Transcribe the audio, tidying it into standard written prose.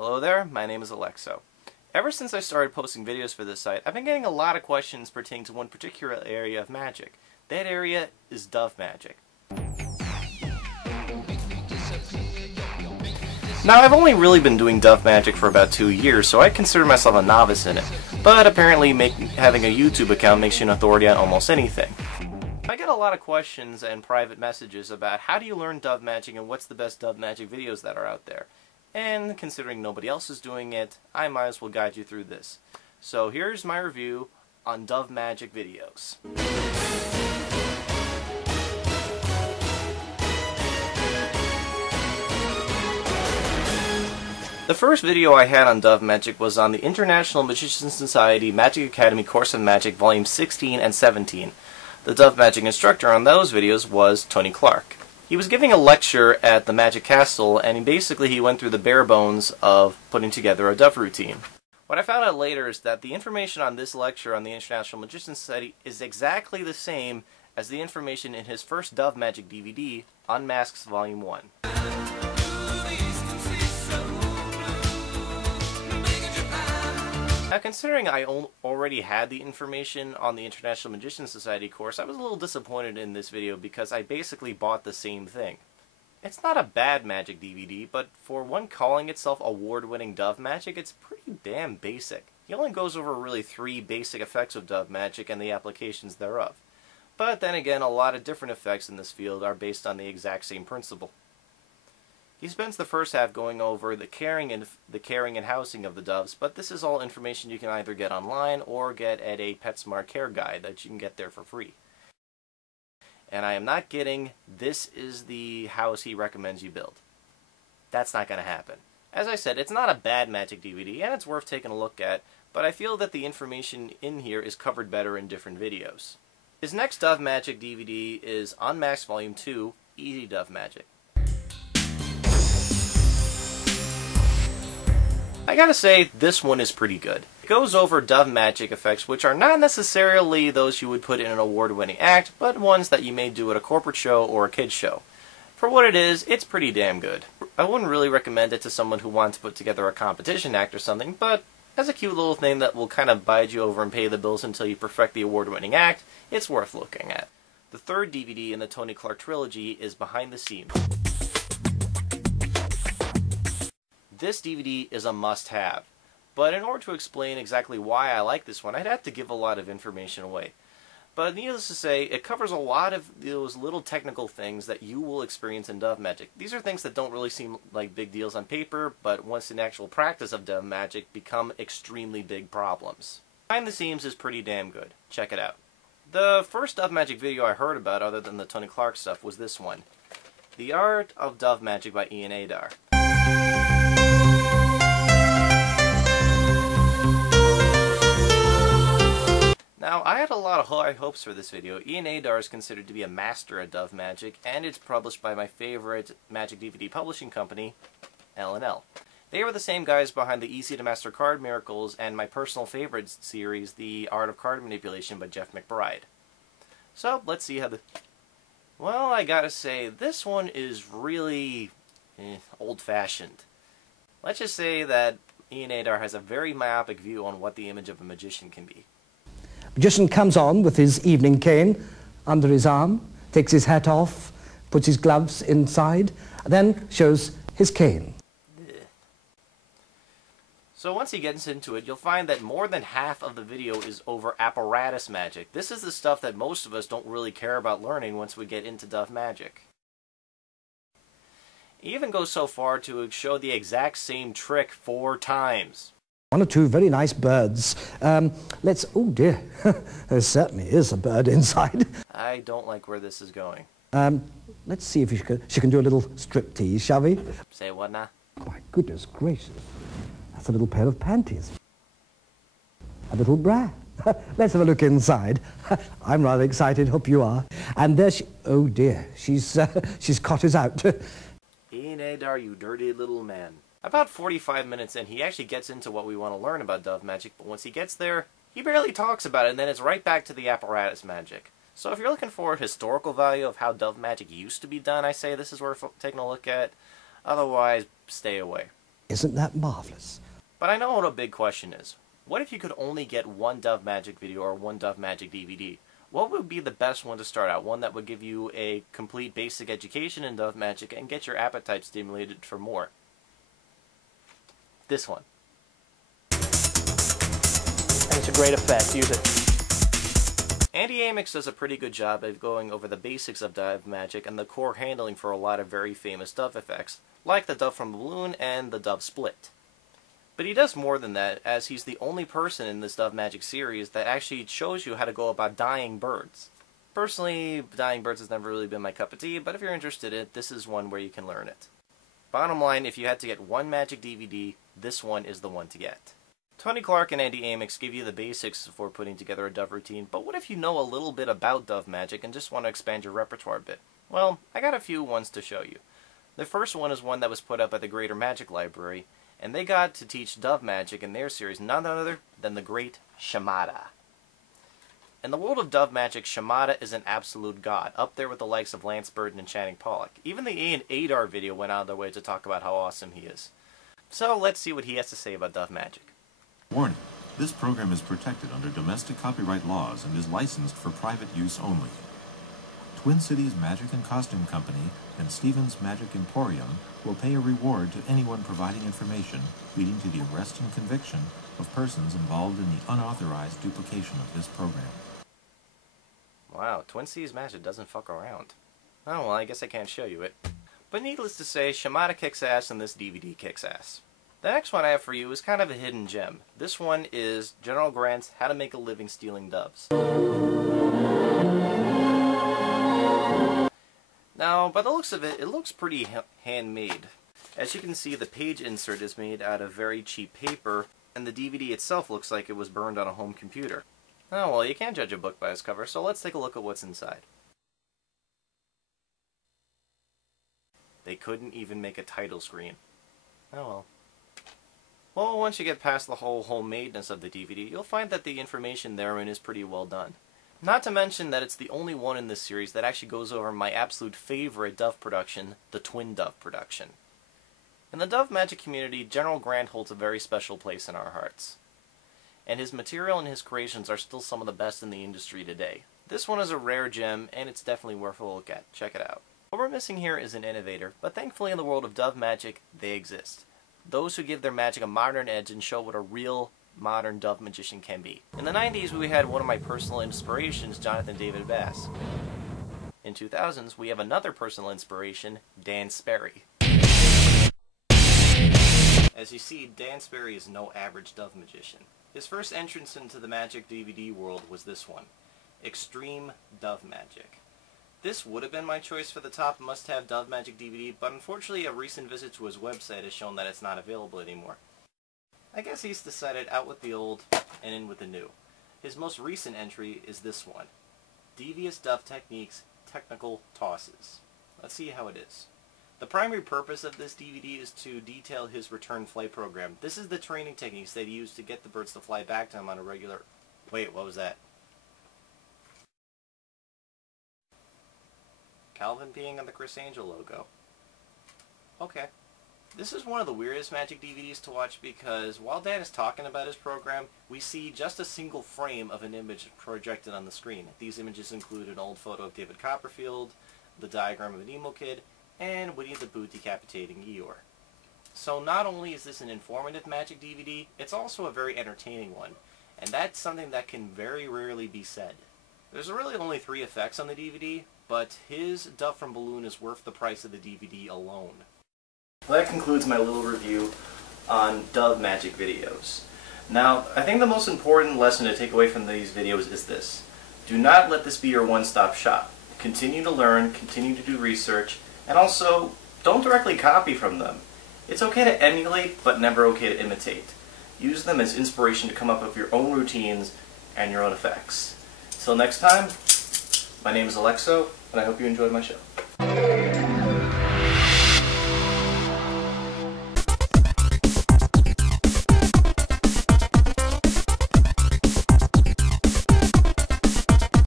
Hello there, my name is Alexo. Ever since I started posting videos for this site, I've been getting a lot of questions pertaining to one particular area of magic. That area is dove magic. Now, I've only really been doing dove magic for about 2 years, so I consider myself a novice in it. But apparently having a YouTube account makes you an authority on almost anything. I get a lot of questions and private messages about how do you learn dove magic and what's the best dove magic videos that are out there. And considering nobody else is doing it, I might as well guide you through this. So here's my review on dove magic videos. The first video I had on dove magic was on the International Magician Society Magic Academy Course of Magic Volume 16 and 17. The dove magic instructor on those videos was Tony Clark. He was giving a lecture at the Magic Castle, and he went through the bare bones of putting together a dove routine. What I found out later is that the information on this lecture on the International Magician Society is exactly the same as the information in his first dove magic DVD, Unmasks Volume 1. Now, considering I already had the information on the International Magician Society course, I was a little disappointed in this video because I basically bought the same thing. It's not a bad magic DVD, but for one calling itself award-winning dove magic, it's pretty damn basic. He only goes over really 3 basic effects of dove magic and the applications thereof. But then again, a lot of different effects in this field are based on the exact same principle. He spends the first half going over the caring and housing of the doves, but this is all information you can either get online or get at a PetSmart Care guide that you can get there for free. And I am not kidding, this is the house he recommends you build. That's not going to happen. As I said, it's not a bad magic DVD, and it's worth taking a look at, but I feel that the information in here is covered better in different videos. His next dove magic DVD is Unmasked Volume 2, Easy Dove Magic. I gotta say, this one is pretty good. It goes over dove magic effects, which are not necessarily those you would put in an award-winning act, but ones that you may do at a corporate show or a kid's show. For what it is, it's pretty damn good. I wouldn't really recommend it to someone who wants to put together a competition act or something, but as a cute little thing that will kind of bide you over and pay the bills until you perfect the award-winning act, it's worth looking at. The third DVD in the Tony Clark trilogy is Behind the Scenes. This DVD is a must-have, but in order to explain exactly why I like this one, I'd have to give a lot of information away. But needless to say, it covers a lot of those little technical things that you will experience in dove magic. These are things that don't really seem like big deals on paper, but once in actual practice of dove magic, become extremely big problems. Behind the Scenes is pretty damn good. Check it out. The first dove magic video I heard about, other than the Tony Clark stuff, was this one. The Art of Dove Magic by Ian Adar. Now, I had a lot of high hopes for this video. Ian Adar is considered to be a master at dove magic, and it's published by my favorite magic DVD publishing company, L&L. They were the same guys behind the Easy to Master Card Miracles and my personal favorite series, The Art of Card Manipulation by Jeff McBride. So, let's see how Well, I gotta say, this one is really old-fashioned. Let's just say that Ian Adar has a very myopic view on what the image of a magician can be. Magician comes on with his evening cane under his arm, takes his hat off, puts his gloves inside, then shows his cane. So once he gets into it, you'll find that more than half of the video is over apparatus magic. This is the stuff that most of us don't really care about learning once we get into dove magic. He even goes so far to show the exact same trick 4 times. 1 or 2 very nice birds. Oh dear, there certainly is a bird inside. I don't like where this is going. Let's see if she can do a little striptease, shall we? Say what now? My goodness gracious, that's a little pair of panties. A little bra. Let's have a look inside. I'm rather excited, hope you are. And there she, oh dear, she's caught us out. Ian Adar, you dirty little man. About 45 minutes in, he actually gets into what we want to learn about dove magic, but once he gets there, he barely talks about it, and then it's right back to the apparatus magic. So if you're looking for a historical value of how dove magic used to be done, I say this is worth taking a look at. Otherwise, stay away. Isn't that marvelous? But I know what a big question is. What if you could only get one Dove Magic video or one Dove Magic DVD? What would be the best one to start out? One that would give you a complete basic education in Dove Magic and get your appetite stimulated for more. This one. And it's a great effect. Use it. Andy Amos does a pretty good job of going over the basics of Dove Magic and the core handling for a lot of very famous Dove effects, like the Dove from the Balloon and the Dove Split. But he does more than that, as he's the only person in this Dove Magic series that actually shows you how to go about dyeing birds. Personally, dyeing birds has never really been my cup of tea, but if you're interested in it, this is one where you can learn it. Bottom line, if you had to get one Magic DVD, this one is the one to get. Tony Clark and Andy Amos give you the basics for putting together a Dove routine, but what if you know a little bit about Dove Magic and just want to expand your repertoire a bit? Well, I got a few ones to show you. The first one is one that was put up at the Greater Magic Library, and they got to teach Dove Magic in their series none other than the Great Schemata. In the world of Dove Magic, Schemata is an absolute god, up there with the likes of Lance Burton and Channing Pollock. Even the Ian Adar video went out of their way to talk about how awesome he is. So let's see what he has to say about Dove Magic. Warning: this program is protected under domestic copyright laws and is licensed for private use only. Twin Cities Magic and Costume Company and Stevens Magic Emporium will pay a reward to anyone providing information leading to the arrest and conviction of persons involved in the unauthorized duplication of this program. Wow, Twin Cities Magic doesn't fuck around. Oh well, I guess I can't show you it. But needless to say, Schemata kicks ass and this DVD kicks ass. The next one I have for you is kind of a hidden gem. This one is General Grant's How to Make a Living Stealing Doves. Now, by the looks of it, it looks pretty handmade. As you can see, the page insert is made out of very cheap paper, and the DVD itself looks like it was burned on a home computer. Oh well, you can't judge a book by its cover, so let's take a look at what's inside. They couldn't even make a title screen. Oh well. Well, once you get past the whole homemadeness of the DVD, you'll find that the information therein is pretty well done. Not to mention that it's the only one in this series that actually goes over my absolute favorite Dove production, the Twin Dove production. In the Dove Magic community, General Grant holds a very special place in our hearts. And his material and his creations are still some of the best in the industry today. This one is a rare gem, and it's definitely worth a look at. Check it out. What we're missing here is an innovator, but thankfully in the world of Dove Magic, they exist. Those who give their magic a modern edge and show what a real modern Dove magician can be. In the 90s, we had one of my personal inspirations, Jonathan David Bass. In 2000s, we have another personal inspiration, Dan Sperry. As you see, Dan Sperry is no average Dove magician. His first entrance into the Magic DVD world was this one, Extreme Dove Magic. This would have been my choice for the top must-have Dove Magic DVD, but unfortunately a recent visit to his website has shown that it's not available anymore. I guess he's decided out with the old and in with the new. His most recent entry is this one, Devious Dove Techniques Technical Tosses. Let's see how it is. The primary purpose of this DVD is to detail his return flight program. This is the training techniques that he used to get the birds to fly back to him on a regular... Wait, what was that? Calvin peeing on the Chris Angel logo. Okay. This is one of the weirdest Magic DVDs to watch because while Dan is talking about his program, we see just a single frame of an image projected on the screen. These images include an old photo of David Copperfield, the diagram of an emo kid, and Winnie the Pooh decapitating Eeyore. So not only is this an informative Magic DVD, it's also a very entertaining one, and that's something that can very rarely be said. There's really only 3 effects on the DVD, but his Dove from Balloon is worth the price of the DVD alone. Well, that concludes my little review on Dove Magic videos. Now, I think the most important lesson to take away from these videos is this. Do not let this be your one-stop shop. Continue to learn, continue to do research, and also, don't directly copy from them. It's okay to emulate, but never okay to imitate. Use them as inspiration to come up with your own routines and your own effects. Till next time, my name is Alexo, and I hope you enjoyed my show.